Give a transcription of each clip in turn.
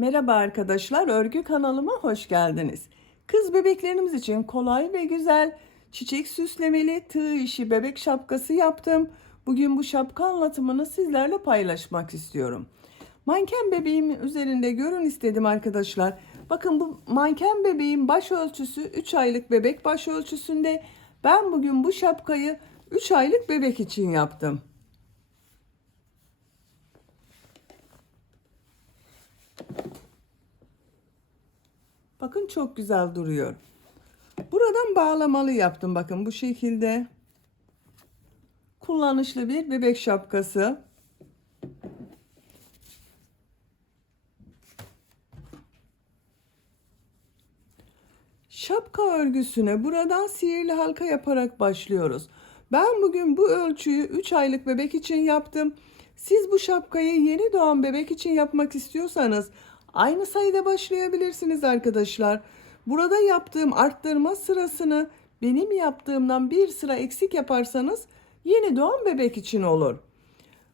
Merhaba arkadaşlar, örgü kanalıma hoş geldiniz. Kız bebeklerimiz için kolay ve güzel çiçek süslemeli tığ işi bebek şapkası yaptım. Bugün bu şapka anlatımını sizlerle paylaşmak istiyorum. Manken bebeğim üzerinde görün istedim arkadaşlar. Bakın bu manken bebeğin baş ölçüsü 3 aylık bebek baş ölçüsünde. Ben bugün bu şapkayı 3 aylık bebek için yaptım. Bakın çok güzel duruyor. Buradan bağlamalı yaptım. Bakın bu şekilde. Kullanışlı bir bebek şapkası. Şapka örgüsüne buradan sihirli halka yaparak başlıyoruz. Ben bugün bu ölçüyü 3 aylık bebek için yaptım. Siz bu şapkayı yeni doğan bebek için yapmak istiyorsanız aynı sayıda başlayabilirsiniz arkadaşlar. Burada yaptığım arttırma sırasını benim yaptığımdan bir sıra eksik yaparsanız yeni doğan bebek için olur.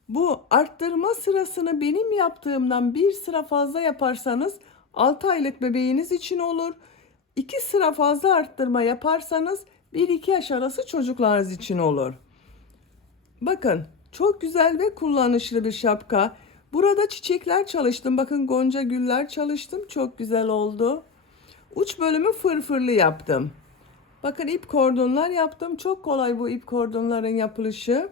Bu arttırma sırasını benim yaptığımdan bir sıra fazla yaparsanız 6 aylık bebeğiniz için olur. 2 sıra fazla arttırma yaparsanız 1-2 yaş arası çocuklarınız için olur. Bakın çok güzel ve kullanışlı bir şapka. Burada çiçekler çalıştım. Bakın gonca güller çalıştım. Çok güzel oldu. Uç bölümü fırfırlı yaptım. Bakın ip kordonlar yaptım. Çok kolay bu ip kordonların yapılışı.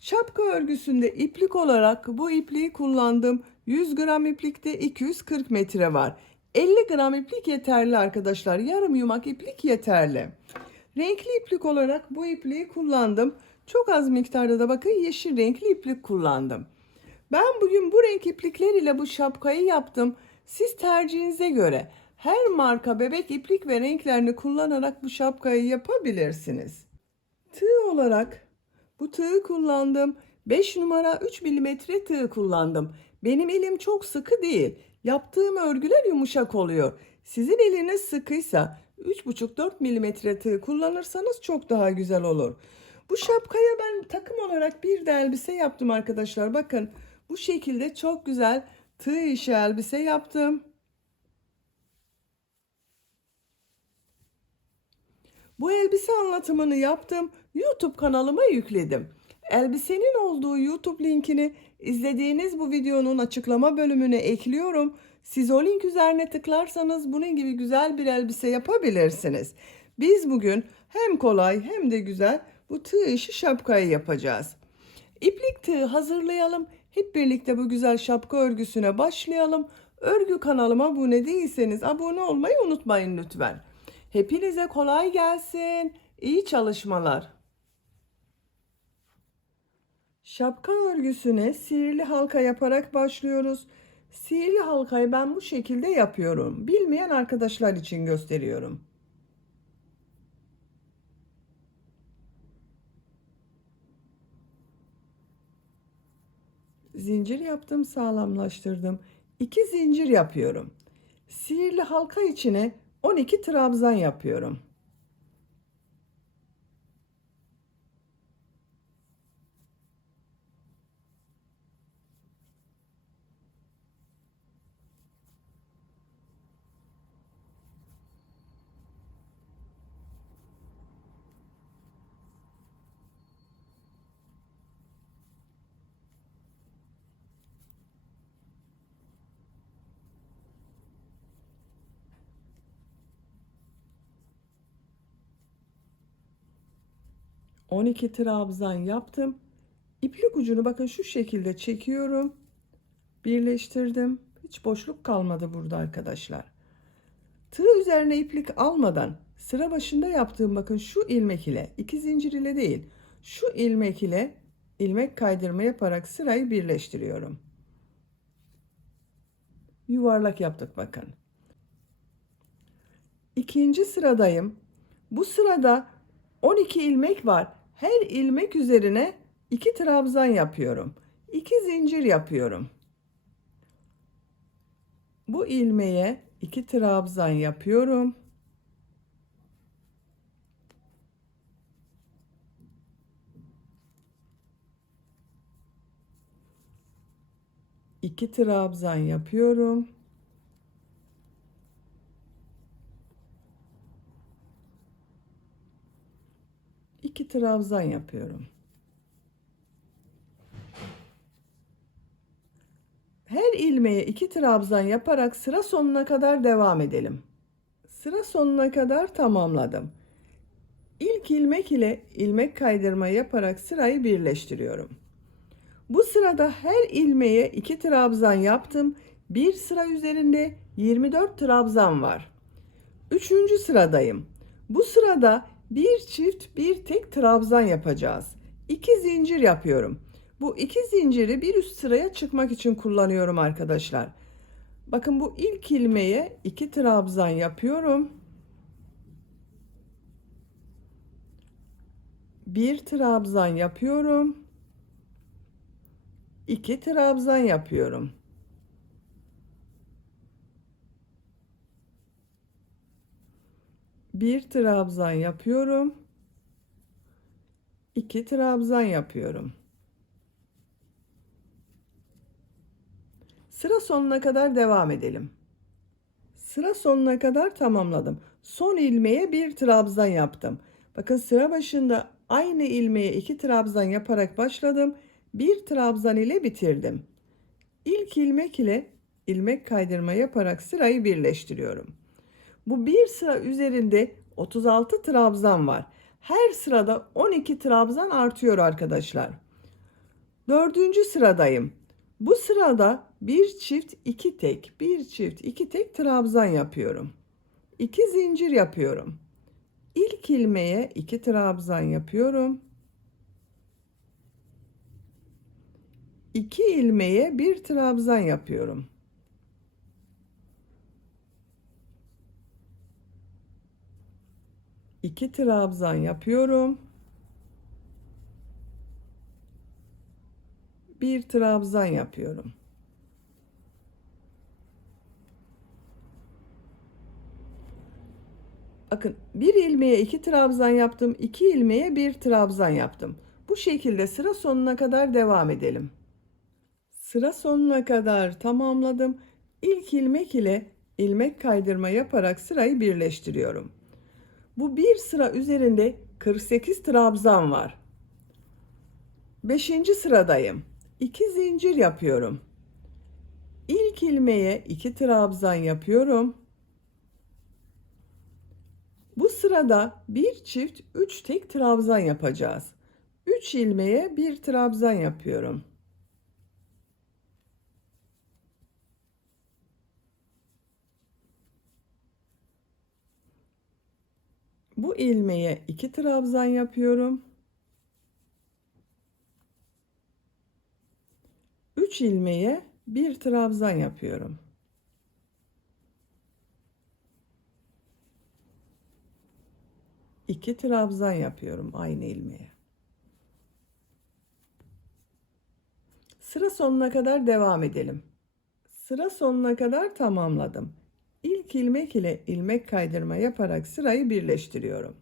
Şapka örgüsünde iplik olarak bu ipliği kullandım. 100 gram iplikte 240 metre var. 50 gram iplik yeterli arkadaşlar. Yarım yumak iplik yeterli. Renkli iplik olarak bu ipliği kullandım. Çok az miktarda da bakın yeşil renkli iplik kullandım. Ben bugün bu renk iplikler ile bu şapkayı yaptım. Siz tercihinize göre her marka bebek iplik ve renklerini kullanarak bu şapkayı yapabilirsiniz. Tığ olarak bu tığı kullandım. 5 numara 3 milimetre tığ kullandım. Benim elim çok sıkı değil. Yaptığım örgüler yumuşak oluyor. Sizin eliniz sıkıysa 3,5-4 milimetre tığ kullanırsanız çok daha güzel olur. Bu şapkaya ben takım olarak bir de elbise yaptım arkadaşlar. Bakın bu şekilde çok güzel tığ işi elbise yaptım. Bu elbise anlatımını yaptım. YouTube kanalıma yükledim. Elbisenin olduğu YouTube linkini izlediğiniz bu videonun açıklama bölümüne ekliyorum. Siz o link üzerine tıklarsanız bunun gibi güzel bir elbise yapabilirsiniz. Biz bugün hem kolay hem de güzel bu tığ işi şapkayı yapacağız. İplik tığı hazırlayalım. Hep birlikte bu güzel şapka örgüsüne başlayalım. Örgü kanalıma abone değilseniz abone olmayı unutmayın lütfen. Hepinize kolay gelsin. İyi çalışmalar. Şapka örgüsüne sihirli halka yaparak başlıyoruz. Sihirli halkayı ben bu şekilde yapıyorum. Bilmeyen arkadaşlar için gösteriyorum. Zincir yaptım, sağlamlaştırdım. 2 zincir yapıyorum. Sihirli halka içine 12 trabzan yapıyorum. On iki trabzan yaptım. İplik ucunu bakın şu şekilde çekiyorum. Birleştirdim. Hiç boşluk kalmadı burada arkadaşlar. Tığ üzerine iplik almadan sıra başında yaptığım bakın şu ilmek ile 2 zincir ile değil şu ilmek ile ilmek kaydırma yaparak sırayı birleştiriyorum. Yuvarlak yaptık bakın. İkinci sıradayım. Bu sırada 12 ilmek var. Her ilmek üzerine 2 trabzan yapıyorum. 2 zincir yapıyorum. Bu ilmeğe 2 trabzan yapıyorum. 2 trabzan yapıyorum. 2 trabzan yapıyorum. Her ilmeğe 2 trabzan yaparak sıra sonuna kadar devam edelim. Sıra sonuna kadar tamamladım. İlk ilmek ile ilmek kaydırma yaparak sırayı birleştiriyorum. Bu sırada her ilmeğe 2 trabzan yaptım. Bir sıra üzerinde 24 trabzan var. Üçüncü sıradayım. Bu sırada bir çift bir tek trabzan yapacağız. 2 zincir yapıyorum. Bu 2 zinciri bir üst sıraya çıkmak için kullanıyorum arkadaşlar. Bakın bu ilk ilmeğe 2 trabzan yapıyorum. Bir trabzan yapıyorum. 2 trabzan yapıyorum. Bir trabzan yapıyorum. 2 trabzan yapıyorum. Sıra sonuna kadar devam edelim. Sıra sonuna kadar tamamladım. Son ilmeğe bir trabzan yaptım. Bakın sıra başında aynı ilmeğe 2 trabzan yaparak başladım. Bir trabzan ile bitirdim. İlk ilmek ile ilmek kaydırma yaparak sırayı birleştiriyorum. Bu bir sıra üzerinde 36 trabzan var. Her sırada 12 trabzan artıyor arkadaşlar. Dördüncü sıradayım. Bu sırada bir çift iki tek, bir çift iki tek trabzan yapıyorum. 2 zincir yapıyorum. İlk ilmeğe 2 trabzan yapıyorum. 2 ilmeğe bir trabzan yapıyorum. İki trabzan yapıyorum. Bir trabzan yapıyorum. Bakın bir ilmeğe 2 trabzan yaptım. 2 ilmeğe bir trabzan yaptım. Bu şekilde sıra sonuna kadar devam edelim. Sıra sonuna kadar tamamladım. İlk ilmek ile ilmek kaydırma yaparak sırayı birleştiriyorum. Bu bir sıra üzerinde 48 trabzan var. 5. sıradayım. 2 zincir yapıyorum. İlk ilmeğe 2 trabzan yapıyorum. Bu sırada bir çift 3 tek trabzan yapacağız. 3 ilmeğe bir trabzan yapıyorum. Bu ilmeğe 2 trabzan yapıyorum. 3 ilmeğe bir trabzan yapıyorum. İki trabzan yapıyorum aynı ilmeğe. Sıra sonuna kadar devam edelim. Sıra sonuna kadar tamamladım. İlk ilmek ile ilmek kaydırma yaparak sırayı birleştiriyorum.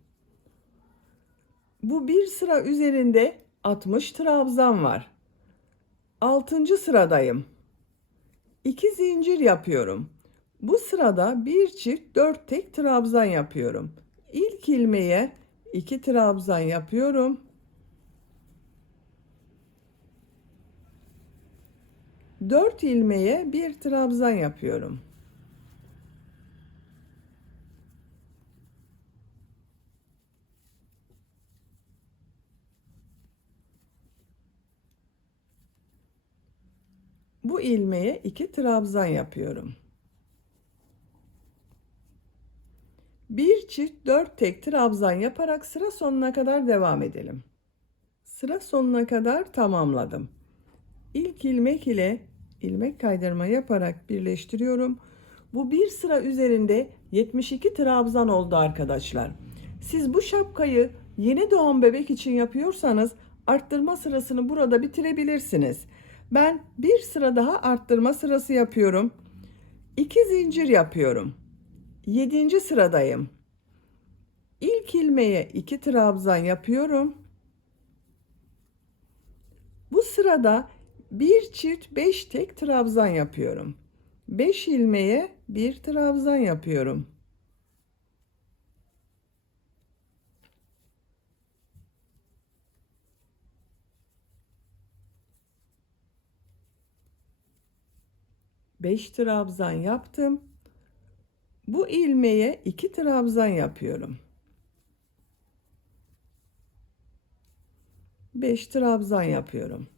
Bu bir sıra üzerinde 60 trabzan var. 6. sıradayım. 2 zincir yapıyorum. Bu sırada bir çift 4 tek trabzan yapıyorum. İlk ilmeğe 2 trabzan yapıyorum. 4 ilmeğe bir trabzan yapıyorum. Bu ilmeğe 2 trabzan yapıyorum. Bir çift 4 tek trabzan yaparak sıra sonuna kadar devam edelim. Sıra sonuna kadar tamamladım. İlk ilmek ile ilmek kaydırma yaparak birleştiriyorum. Bu bir sıra üzerinde 72 trabzan oldu arkadaşlar. Siz bu şapkayı yeni doğan bebek için yapıyorsanız arttırma sırasını burada bitirebilirsiniz. Ben bir sıra daha arttırma sırası yapıyorum. 2 zincir yapıyorum. 7. sıradayım. İlk ilmeğe 2 trabzan yapıyorum. Bu sırada bir çift 5 tek trabzan yapıyorum. 5 ilmeğe bir trabzan yapıyorum. 5 trabzan yaptım. Bu ilmeğe 2 trabzan yapıyorum. 5 trabzan yapıyorum.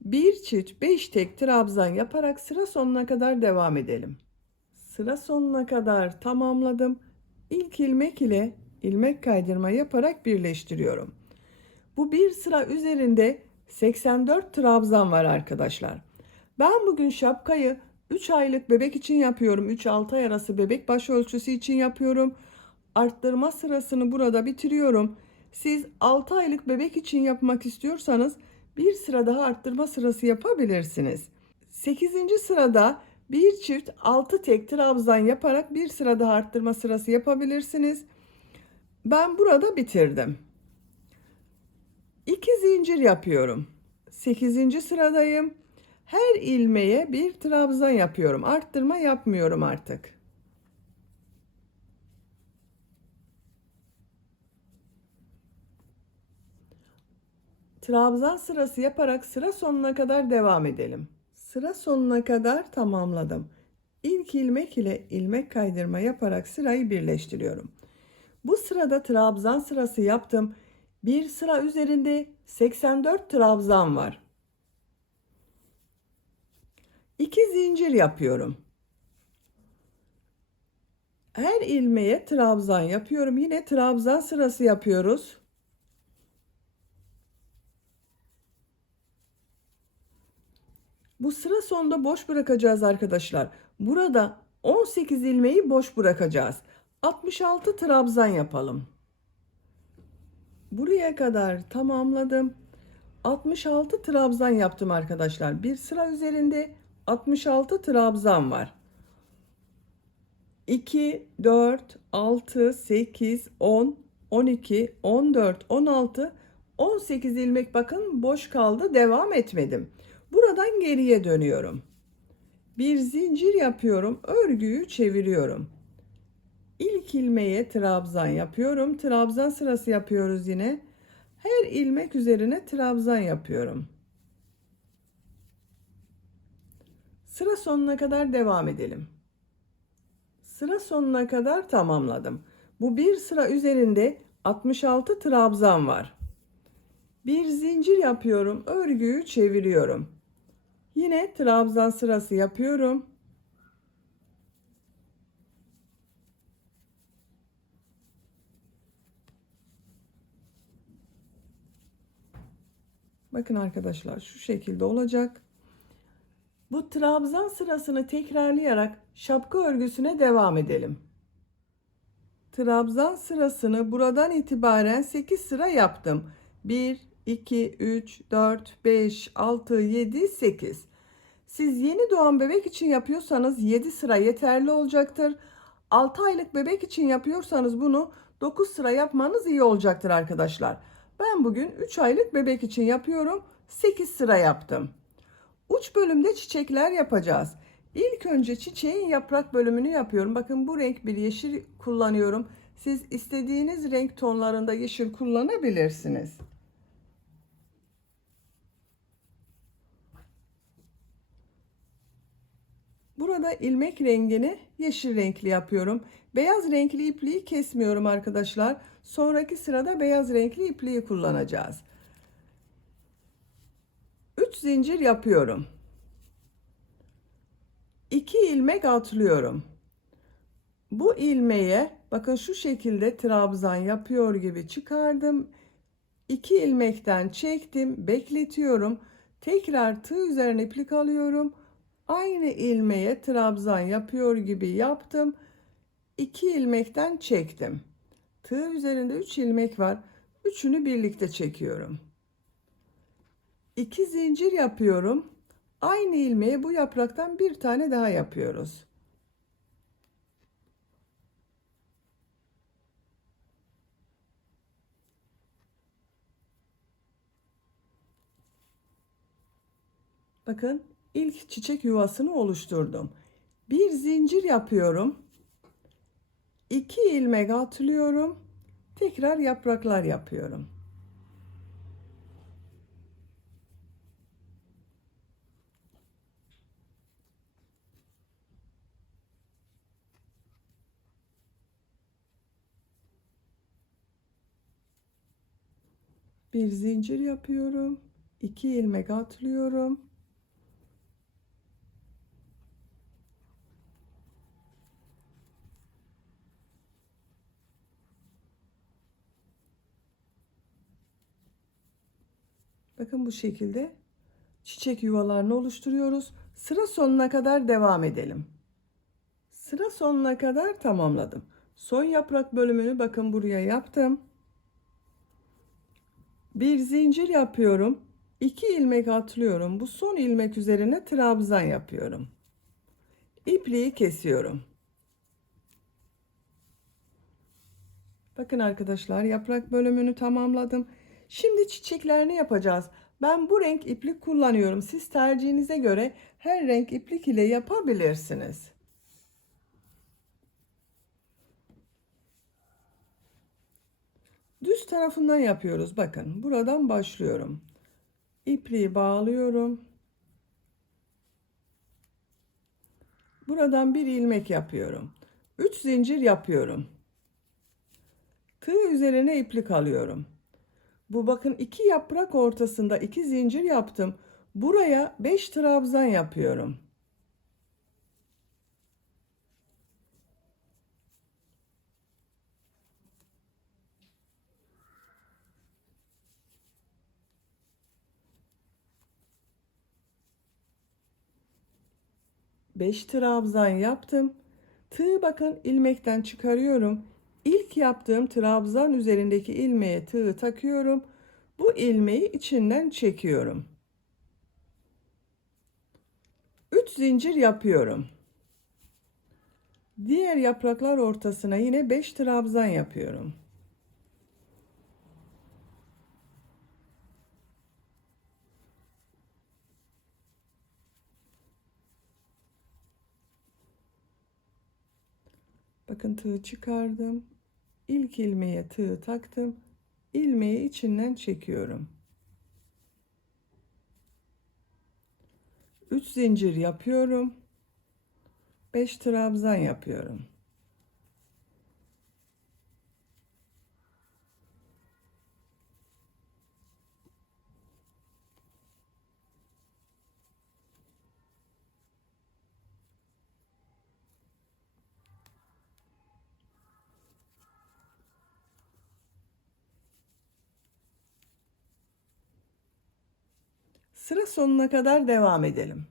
Bir çift 5 tek trabzan yaparak sıra sonuna kadar devam edelim. Sıra sonuna kadar tamamladım. İlk ilmek ile ilmek kaydırma yaparak birleştiriyorum. Bu bir sıra üzerinde 84 trabzan var arkadaşlar. Ben bugün şapkayı 3 aylık bebek için yapıyorum. 3-6 ay arası bebek baş ölçüsü için yapıyorum. Arttırma sırasını burada bitiriyorum. Siz 6 aylık bebek için yapmak istiyorsanız bir sıra daha arttırma sırası yapabilirsiniz. 8. sırada bir çift 6 tek trabzan yaparak bir sıra daha arttırma sırası yapabilirsiniz. Ben burada bitirdim. 2 zincir yapıyorum. 8. sıradayım. Her ilmeğe bir trabzan yapıyorum. Arttırma yapmıyorum artık. Trabzan sırası yaparak sıra sonuna kadar devam edelim. Sıra sonuna kadar tamamladım. İlk ilmek ile ilmek kaydırma yaparak sırayı birleştiriyorum. Bu sırada trabzan sırası yaptım. Bir sıra üzerinde 84 trabzan var. 2 zincir yapıyorum. Her ilmeğe trabzan yapıyorum. Yine trabzan sırası yapıyoruz. Bu sıra sonunda boş bırakacağız arkadaşlar. Burada 18 ilmeği boş bırakacağız. 66 trabzan yapalım. Buraya kadar tamamladım. 66 trabzan yaptım arkadaşlar. Bir sıra üzerinde 66 trabzan var. 2, 4, 6, 8, 10, 12, 14, 16, 18 ilmek bakın boş kaldı. Devam etmedim. Buradan geriye dönüyorum. Bir zincir yapıyorum. Örgüyü çeviriyorum. İlk ilmeğe trabzan yapıyorum. Trabzan sırası yapıyoruz yine. Her ilmek üzerine trabzan yapıyorum. Sıra sonuna kadar devam edelim. Sıra sonuna kadar tamamladım. Bu bir sıra üzerinde 66 trabzan var. Bir zincir yapıyorum. Örgüyü çeviriyorum. Yine trabzan sırası yapıyorum. Bakın arkadaşlar şu şekilde olacak. Bu trabzan sırasını tekrarlayarak şapka örgüsüne devam edelim. Trabzan sırasını buradan itibaren 8 sıra yaptım. 1, 2, 3, 4, 5, 6, 7, 8. Siz yeni doğan bebek için yapıyorsanız 7 sıra yeterli olacaktır. 6 aylık bebek için yapıyorsanız bunu 9 sıra yapmanız iyi olacaktır arkadaşlar. Ben bugün 3 aylık bebek için yapıyorum. 8 sıra yaptım. Uç bölümde çiçekler yapacağız. İlk önce çiçeğin yaprak bölümünü yapıyorum. Bakın bu renk bir yeşil kullanıyorum. Siz istediğiniz renk tonlarında yeşil kullanabilirsiniz. Burada ilmek rengini yeşil renkli yapıyorum. Beyaz renkli ipliği kesmiyorum arkadaşlar. Sonraki sırada beyaz renkli ipliği kullanacağız. 3 zincir yapıyorum. 2 ilmek atlıyorum. Bu ilmeğe bakın şu şekilde trabzan yapıyor gibi çıkardım. 2 ilmekten çektim, bekletiyorum. Tekrar tığ üzerine iplik alıyorum. Aynı ilmeğe trabzan yapıyor gibi yaptım. 2 ilmekten çektim. Tığ üzerinde 3 ilmek var. Üçünü birlikte çekiyorum. 2 zincir yapıyorum. Aynı ilmeğe bu yapraktan bir tane daha yapıyoruz. Bakın ilk çiçek yuvasını oluşturdum. Bir zincir yapıyorum. 2 ilmek atlıyorum. Tekrar yapraklar yapıyorum. Bir zincir yapıyorum. 2 ilmek atlıyorum. Bakın bu şekilde çiçek yuvalarını oluşturuyoruz. Sıra sonuna kadar devam edelim. Sıra sonuna kadar tamamladım. Son yaprak bölümünü bakın buraya yaptım. Bir zincir yapıyorum. 2 ilmek atlıyorum. Bu son ilmek üzerine trabzan yapıyorum. İpliği kesiyorum. Bakın arkadaşlar, yaprak bölümünü tamamladım. Şimdi çiçeklerini yapacağız. Ben bu renk iplik kullanıyorum. Siz tercihinize göre her renk iplik ile yapabilirsiniz. Düz tarafından yapıyoruz. Bakın buradan başlıyorum. İpliği bağlıyorum. Buradan bir ilmek yapıyorum. 3 zincir yapıyorum. Tığ üzerine iplik alıyorum. Bu bakın 2 yaprak ortasında 2 zincir yaptım. Buraya 5 trabzan yapıyorum. Beş trabzan yaptım. Tığı bakın ilmekten çıkarıyorum. İlk yaptığım trabzan üzerindeki ilmeğe tığı takıyorum. Bu ilmeği içinden çekiyorum. 3 zincir yapıyorum. Diğer yapraklar ortasına yine 5 trabzan yapıyorum. Bakın tığı çıkardım. İlk ilmeğe tığı taktım. İlmeği içinden çekiyorum. 3 zincir yapıyorum. 5 trabzan yapıyorum. Sıra sonuna kadar devam edelim.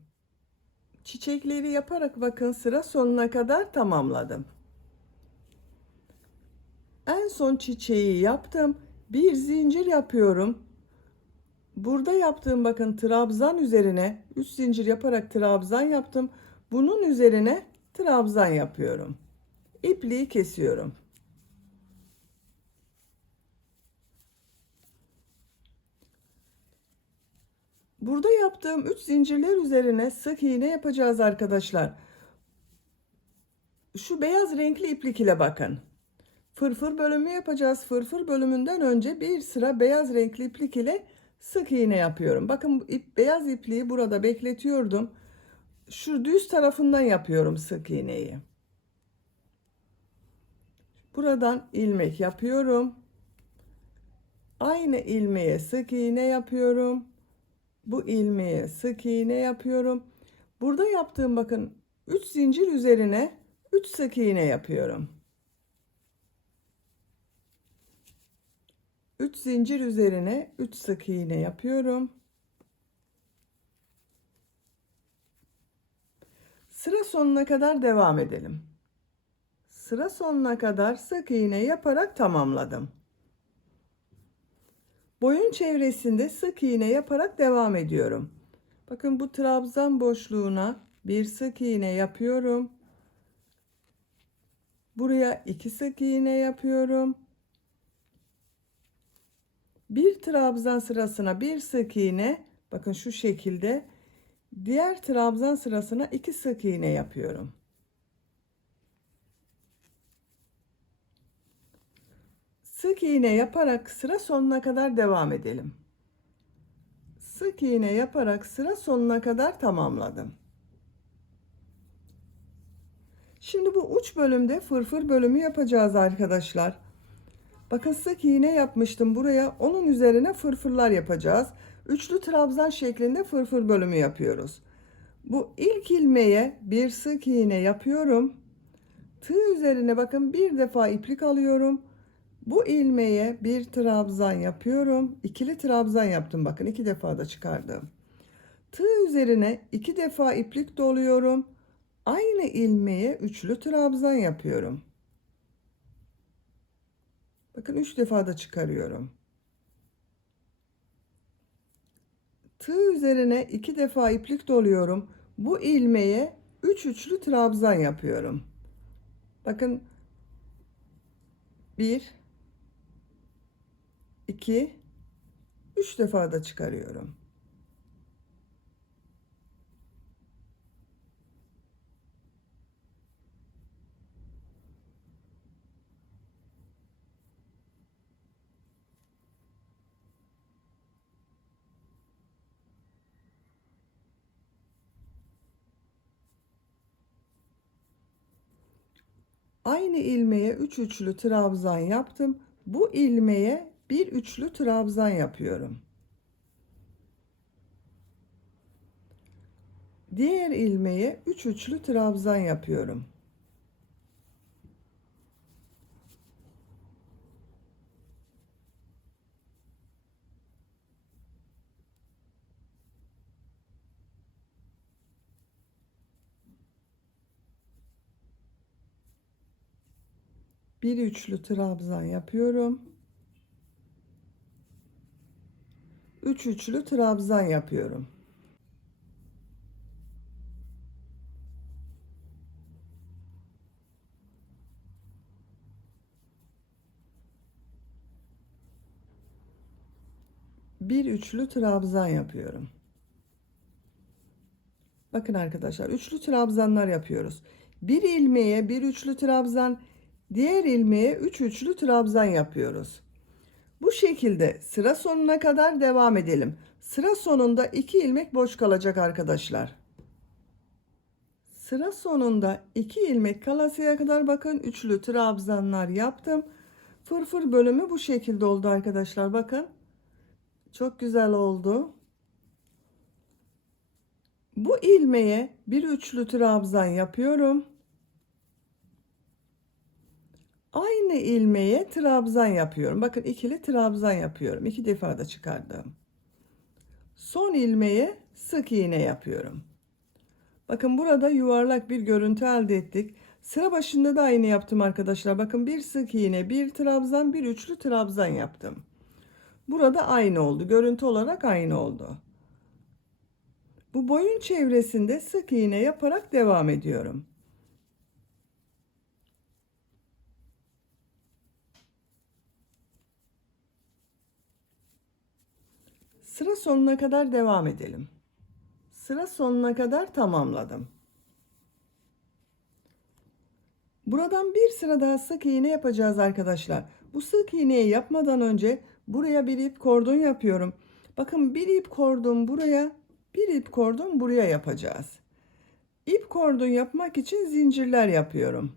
Çiçekleri yaparak bakın sıra sonuna kadar tamamladım. En son çiçeği yaptım. Bir zincir yapıyorum. Burada yaptığım bakın trabzan üzerine 3 zincir yaparak trabzan yaptım. Bunun üzerine trabzan yapıyorum. İpliği kesiyorum. Burada yaptığım 3 zincirler üzerine sık iğne yapacağız arkadaşlar. Şu beyaz renkli iplik ile bakın. Fırfır bölümü yapacağız. Fırfır bölümünden önce bir sıra beyaz renkli iplik ile sık iğne yapıyorum. Bakın bu beyaz ipliği burada bekletiyordum. Şu düz tarafından yapıyorum sık iğneyi. Buradan ilmek yapıyorum. Aynı ilmeğe sık iğne yapıyorum. Bu ilmeğe sık iğne yapıyorum. Burada yaptığım bakın 3 zincir üzerine 3 sık iğne yapıyorum. 3 zincir üzerine 3 sık iğne yapıyorum. Sıra sonuna kadar devam edelim. Sıra sonuna kadar sık iğne yaparak tamamladım. Boyun çevresinde sık iğne yaparak devam ediyorum. Bakın bu trabzan boşluğuna bir sık iğne yapıyorum. Buraya 2 sık iğne yapıyorum. Bir trabzan sırasına bir sık iğne, bakın şu şekilde. Diğer trabzan sırasına 2 sık iğne yapıyorum. Sık iğne yaparak sıra sonuna kadar devam edelim. Sık iğne yaparak sıra sonuna kadar tamamladım. Şimdi bu uç bölümde fırfır bölümü yapacağız arkadaşlar. Bakın sık iğne yapmıştım buraya. Onun üzerine fırfırlar yapacağız. Üçlü trabzan şeklinde fırfır bölümü yapıyoruz. Bu ilk ilmeğe bir sık iğne yapıyorum. Tığ üzerine bakın bir defa iplik alıyorum. Bu ilmeğe bir trabzan yapıyorum. İkili trabzan yaptım, bakın 2 defa da çıkardım. Tığ üzerine 2 defa iplik doluyorum. Aynı ilmeğe üçlü trabzan yapıyorum. Bakın 3 defa da çıkarıyorum. Tığ üzerine 2 defa iplik doluyorum. Bu ilmeğe 3 üçlü trabzan yapıyorum. Bakın 1 2 3 defa da çıkarıyorum. Aynı ilmeğe 3 üçlü trabzan yaptım. Bu ilmeğe bir üçlü trabzan yapıyorum. Diğer ilmeğe 3 üçlü trabzan yapıyorum. Bir üçlü trabzan yapıyorum. 3 üçlü trabzan yapıyorum. Bir üçlü trabzan yapıyorum. Bakın arkadaşlar, üçlü trabzanlar yapıyoruz. Bir ilmeğe bir üçlü trabzan, diğer ilmeğe 3 üçlü trabzan yapıyoruz. Bu şekilde sıra sonuna kadar devam edelim. Sıra sonunda 2 ilmek boş kalacak arkadaşlar. Sıra sonunda 2 ilmek kalasıya kadar bakın üçlü trabzanlar yaptım. Fırfır bölümü bu şekilde oldu arkadaşlar, bakın. Çok güzel oldu. Bu ilmeğe bir üçlü trabzan yapıyorum. Aynı ilmeğe trabzan yapıyorum. Bakın ikili trabzan yapıyorum. 2 defa da çıkardım. Son ilmeğe sık iğne yapıyorum. Bakın burada yuvarlak bir görüntü elde ettik. Sıra başında da aynı yaptım arkadaşlar. Bakın bir sık iğne, bir trabzan, bir üçlü trabzan yaptım. Burada aynı oldu. Görüntü olarak aynı oldu. Bu boyun çevresinde sık iğne yaparak devam ediyorum. Sıra sonuna kadar devam edelim. Sıra sonuna kadar tamamladım. Buradan bir sıra daha sık iğne yapacağız arkadaşlar. Bu sık iğneyi yapmadan önce buraya bir ip kordon yapıyorum. Bakın bir ip kordon buraya, bir ip kordon buraya yapacağız. İp kordon yapmak için zincirler yapıyorum.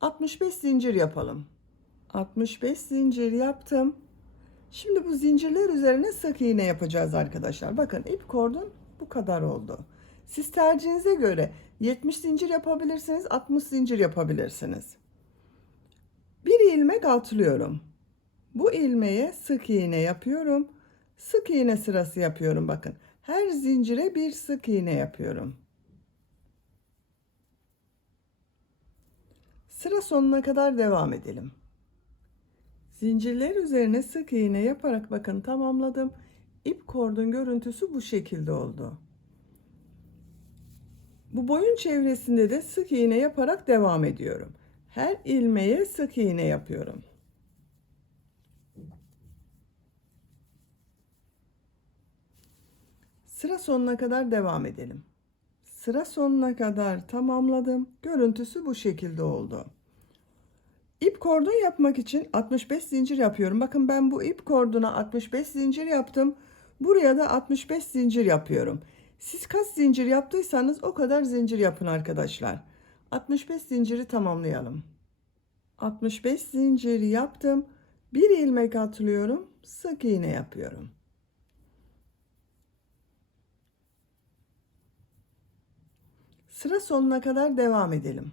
65 zincir yapalım. 65 zincir yaptım. Şimdi bu zincirler üzerine sık iğne yapacağız arkadaşlar. Bakın ip kordon bu kadar oldu. Siz tercihinize göre 70 zincir yapabilirsiniz, 60 zincir yapabilirsiniz. Bir ilmek atlıyorum. Bu ilmeğe sık iğne yapıyorum. Sık iğne sırası yapıyorum bakın. Her zincire bir sık iğne yapıyorum. Sıra sonuna kadar devam edelim. Zincirler üzerine sık iğne yaparak bakın tamamladım. İp kordon görüntüsü bu şekilde oldu. Bu boyun çevresinde de sık iğne yaparak devam ediyorum. Her ilmeğe sık iğne yapıyorum. Sıra sonuna kadar devam edelim. Sıra sonuna kadar tamamladım. Görüntüsü bu şekilde oldu. İp kordon yapmak için 65 zincir yapıyorum. Bakın ben bu ip kordona 65 zincir yaptım. Buraya da 65 zincir yapıyorum. Siz kaç zincir yaptıysanız o kadar zincir yapın arkadaşlar. 65 zinciri tamamlayalım. 65 zinciri yaptım. Bir ilmek atlıyorum. Sık iğne yapıyorum. Sıra sonuna kadar devam edelim.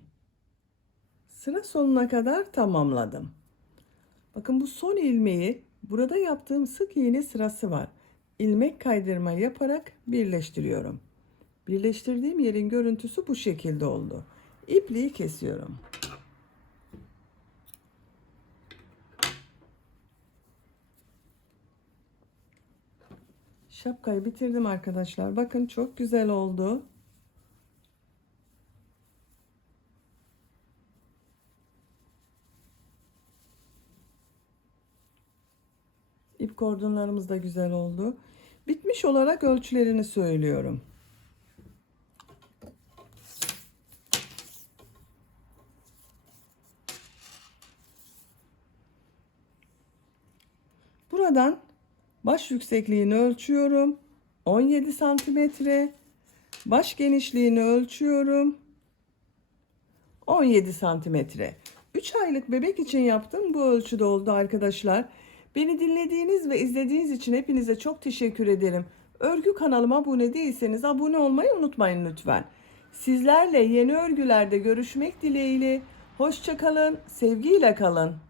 Sıra sonuna kadar tamamladım. Bakın bu son ilmeği burada yaptığım sık iğne sırası var. İlmek kaydırma yaparak birleştiriyorum. Birleştirdiğim yerin görüntüsü bu şekilde oldu. İpliği kesiyorum. Şapkayı bitirdim arkadaşlar. Bakın çok güzel oldu. İp kordonlarımız da güzel oldu. Bitmiş olarak ölçülerini söylüyorum. Buradan baş yüksekliğini ölçüyorum. 17 santimetre. Baş genişliğini ölçüyorum. 17 santimetre. 3 aylık bebek için yaptım. Bu ölçüde oldu arkadaşlar. Beni dinlediğiniz ve izlediğiniz için hepinize çok teşekkür ederim. Örgü kanalıma abone değilseniz abone olmayı unutmayın lütfen. Sizlerle yeni örgülerde görüşmek dileğiyle. Hoşça kalın, sevgiyle kalın.